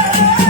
Thank yeah. you. Yeah.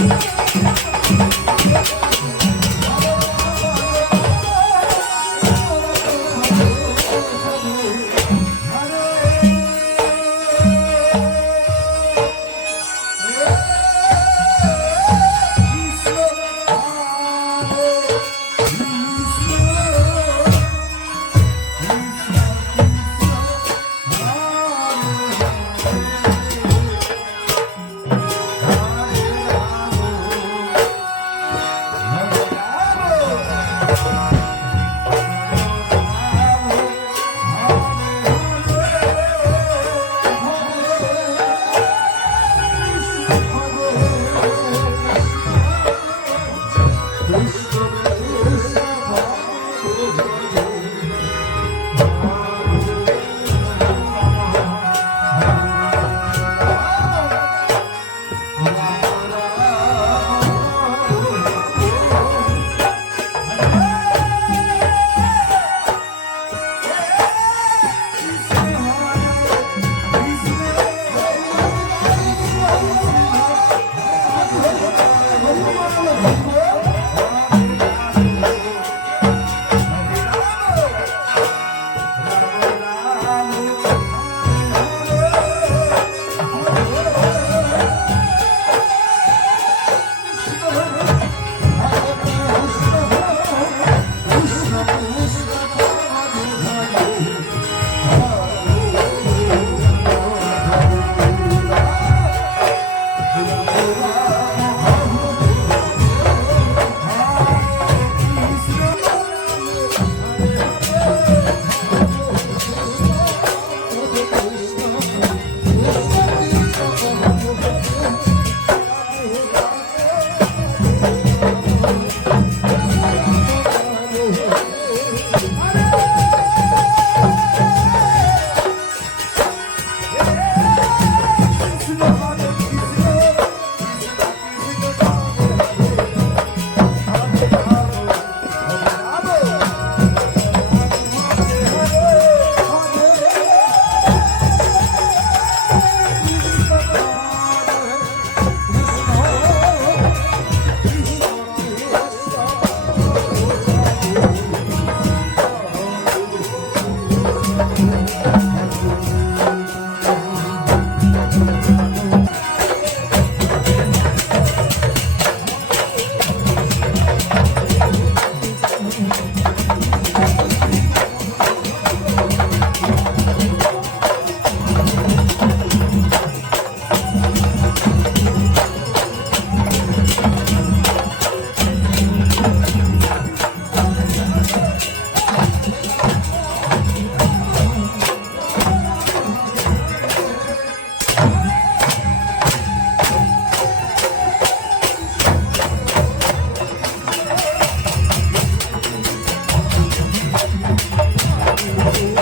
Yeah. Mm -hmm.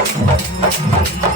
Thank you.